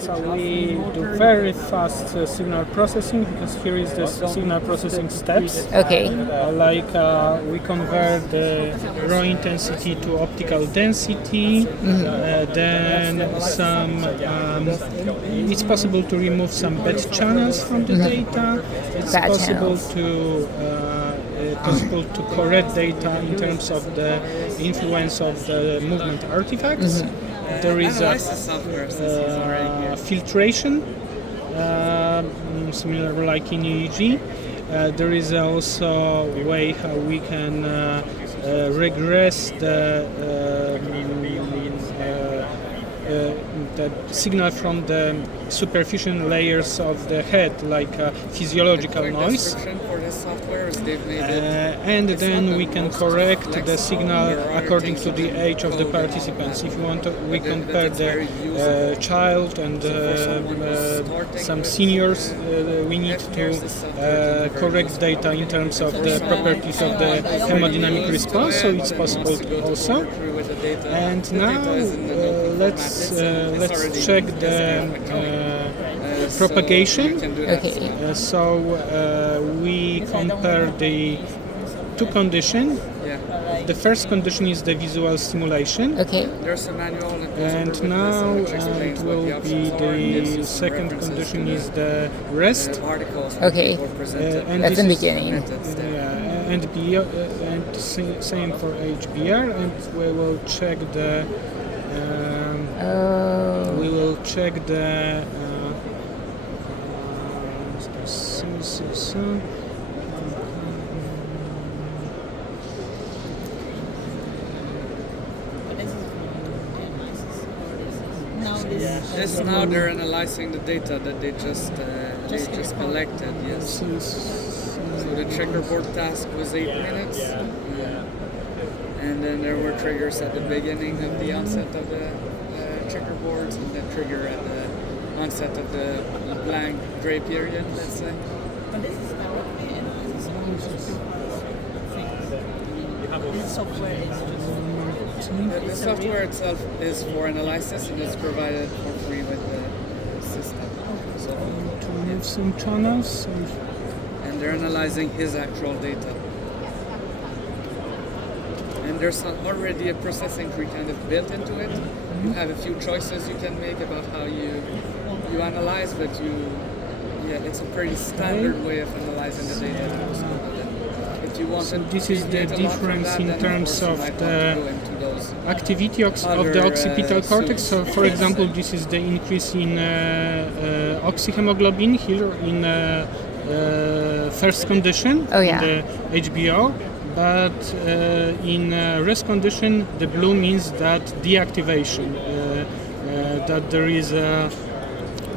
So we do very fast signal processing because here is the signal processing steps. Okay. We convert the raw intensity to optical density. Then it's possible to remove some bad channels from the data. It's Bad possible channels. to correct data in terms of the influence of the movement artifacts. There is a filtration, similar like in EEG. There is also a way how we can regress the signal from the superficial layers of the head, like physiological noise. And then we can correct the signal according to the age of the participants. If you want to, we compare the child and some seniors. We need to correct data in terms of the properties of the hemodynamic response, so it's possible also. And now let's check the propagation. Okay. We compare the two conditions. The first condition is the visual stimulation. Okay. And now it will be the second condition is the rest. Okay. And That's in the beginning. And same for HBR, and we will check the. We will check the. Now they're analyzing the data that they just collected. Yes. So the checkerboard task was 8 minutes, and then there were triggers at the beginning of the onset of the checkerboards, and then trigger at the onset of the blank gray period. Let's say. But this is directly analysis of the software is just. The software itself is for analysis and is provided for free with the system. So To remove some channels. and they're analyzing his actual data. And there's already a processing tree kind of built into it. You have a few choices you can make about how you analyze, but it's a pretty standard way of analyzing the data. If you want So this is the difference in terms of the activity of the occipital cortex. So, for example, this is the increase in oxyhemoglobin here in first condition, the HBO. But in rest condition, the blue means that deactivation, that there is a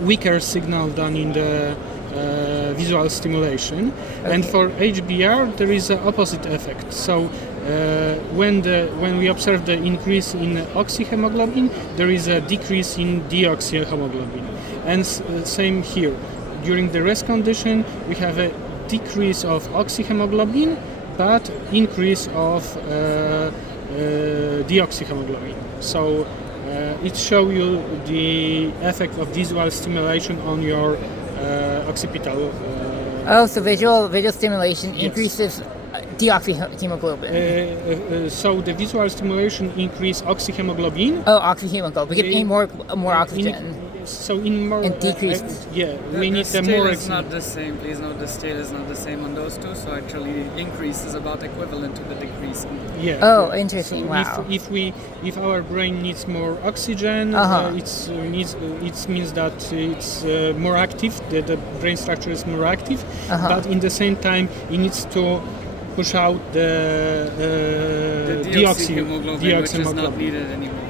weaker signal than in the visual stimulation. And for HBR, there is an opposite effect. So when we observe the increase in oxyhemoglobin, there is a decrease in deoxyhemoglobin. And same here. During the rest condition, we have a decrease of oxyhemoglobin, but increase of deoxyhemoglobin. So it shows you the effect of visual stimulation on your occipital. So visual stimulation increases deoxyhemoglobin. So the visual stimulation increase oxyhemoglobin. Oxyhemoglobin. We get more oxygen. And decrease. We need the scale more. is not the same. Please note the scale is not the same on those two. So actually, the increase is about equivalent to the decrease. Yeah. Oh, interesting. So Wow. if our brain needs more oxygen, it means that it's more active. The brain structure is more active, but in the same time, it needs to push out the deoxyhemoglobin, which is not needed anymore.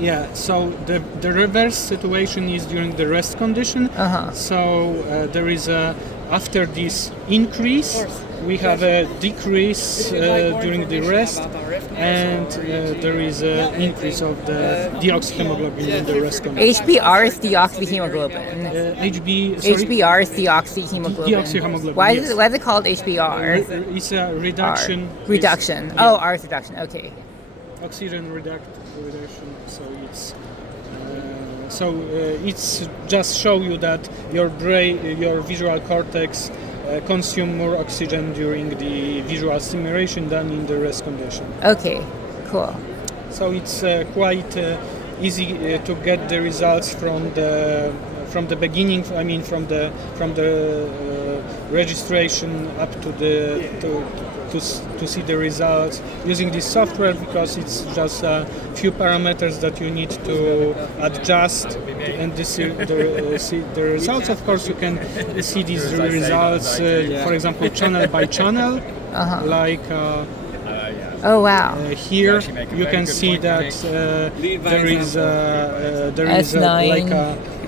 Yeah, so the reverse situation is during the rest condition. So there is after this increase, we have a decrease during the rest, and there is an increase of the deoxyhemoglobin in the rest condition. HBR is deoxyhemoglobin. HBR is deoxyhemoglobin. Deoxyhemoglobin. Why is it called HBR? It's a reduction. Reduction. Oh, R is reduction. Okay. Oxygen reduction. So it's So it's just show you that your brain, your visual cortex consume more oxygen during the visual stimulation than in the rest condition. Okay, cool. So it's quite easy to get the results from the beginning. I mean, from the registration up to to see the results using this software, because it's just a few parameters that you need to adjust and see the results. Of course, you can see these results, for example, channel by channel, like. Oh wow! Here you can see that there is S9, like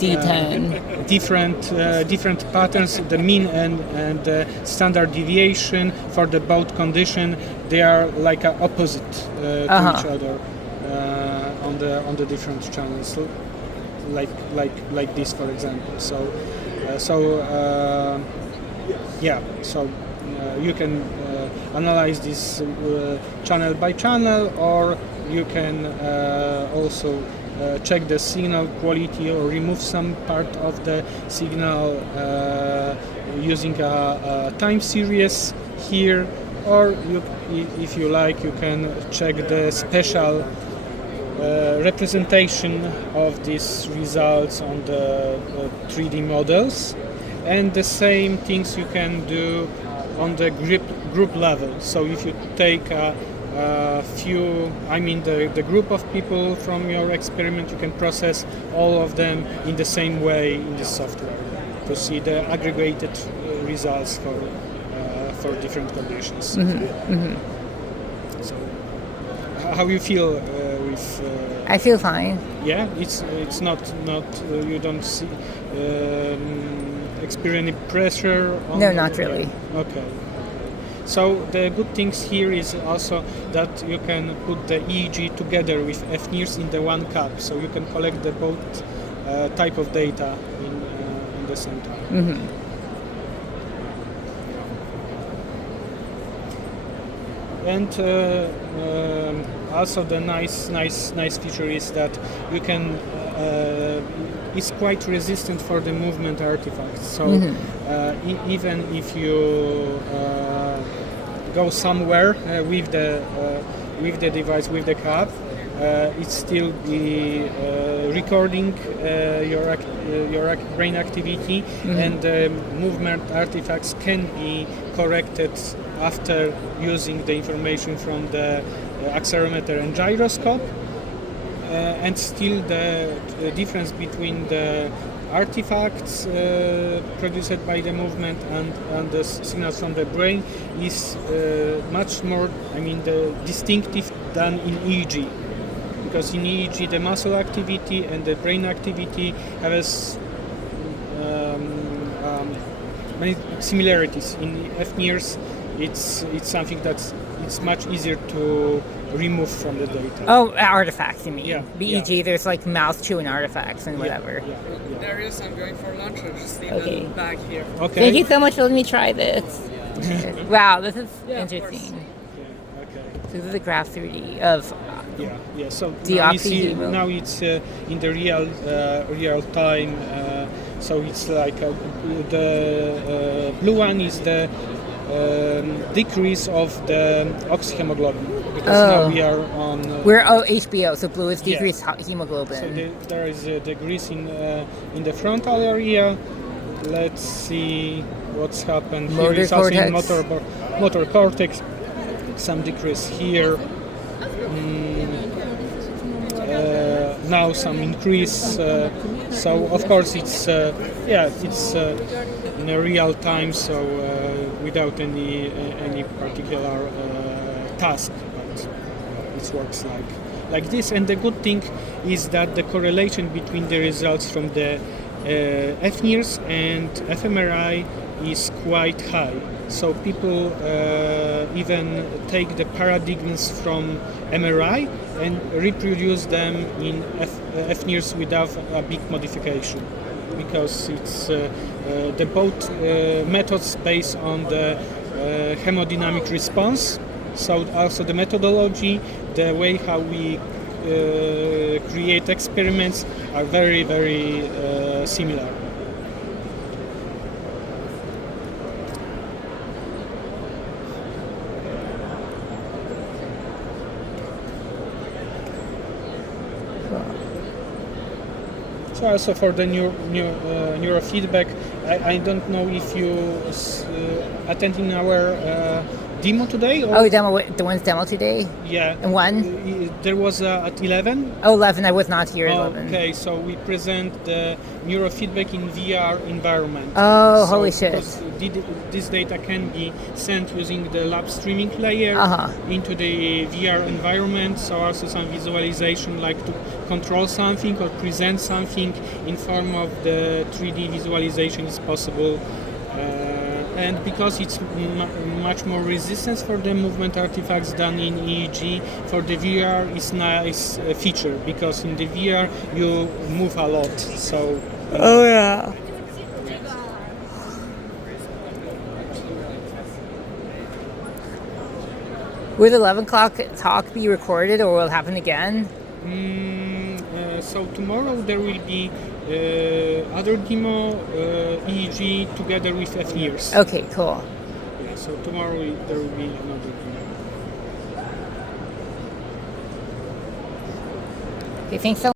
D10. different patterns. The mean and the standard deviation for the both condition, they are like opposite to each other on the different channels, so like this, for example. So you can analyze this channel by channel, or you can also check the signal quality or remove some part of the signal using a time series here, or if you like, you can check the special representation of these results on the 3D models, and the same things you can do on the group level. So if you take a few, I mean the group of people from your experiment, you can process all of them in the same way in the software to see the aggregated results for different conditions. So how you feel with? I feel fine. Yeah, it's not you don't see. Experience any pressure? No, not really. Okay. So the good things here is also that you can put the EEG together with FNIRS in the one cup, so you can collect the both type of data in the same time. And also the nice feature is that you can it's quite resistant for the movement artifacts. So even if you go somewhere with the device, with the cap, it's still be recording your brain activity, and the movement artifacts can be corrected after using the information from the accelerometer and gyroscope. And still the difference between the artifacts produced by the movement and the signals from the brain is much more, distinctive than in EEG. Because in EEG the muscle activity and the brain activity have many similarities. In FNIRS it's something that's much easier to remove from the data. Oh, artifacts, you mean? Yeah. BEG, there's like mouth chewing artifacts and whatever. Darius, I'm going for lunch. I just need Okay. a bag here. Okay. Thank you so much for letting me try this. Wow, this is interesting. Okay. So this is a graph 3D of Yeah. So now you see, deoxyhemo. now it's in the real time. So it's like the blue one is the decrease of the oxyhemoglobin, because now we are on. We're HBO, so blue is decreased hemoglobin. So there is a decrease in the frontal area. Let's see what's happened. Here Motor is also in cortex. motor cortex. Some decrease here. Now some increase. So of course it's in a real time. So without any particular task, but it works like this. And the good thing is that the correlation between the results from the FNIRS and fMRI is quite high. So people even take the paradigms from MRI and reproduce them in FNIRS without a big modification, because it's the both methods based on the hemodynamic response. So also the methodology, the way how we create experiments are very, very similar. So also for the neurofeedback, I don't know if you attending our demo today? Or? Oh, the one's demo today? Yeah. And one? There was at 11. Oh, 11. I was not here at 11. Okay, so we present the neurofeedback in VR environment. Oh, so holy shit. This data can be sent using the lab streaming layer into the VR environment, so also some visualization like to control something or present something in form of the 3D visualization is possible. And because it's much more resistance for the movement artifacts than in EEG, for the VR it's nice feature because in the VR you move a lot. So. Oh yeah. Will the 11 o'clock talk be recorded or will it happen again? So tomorrow there will be other demo EEG together with FNIRS. Okay, cool. Yeah, so tomorrow there will be another demo. Okay, thanks so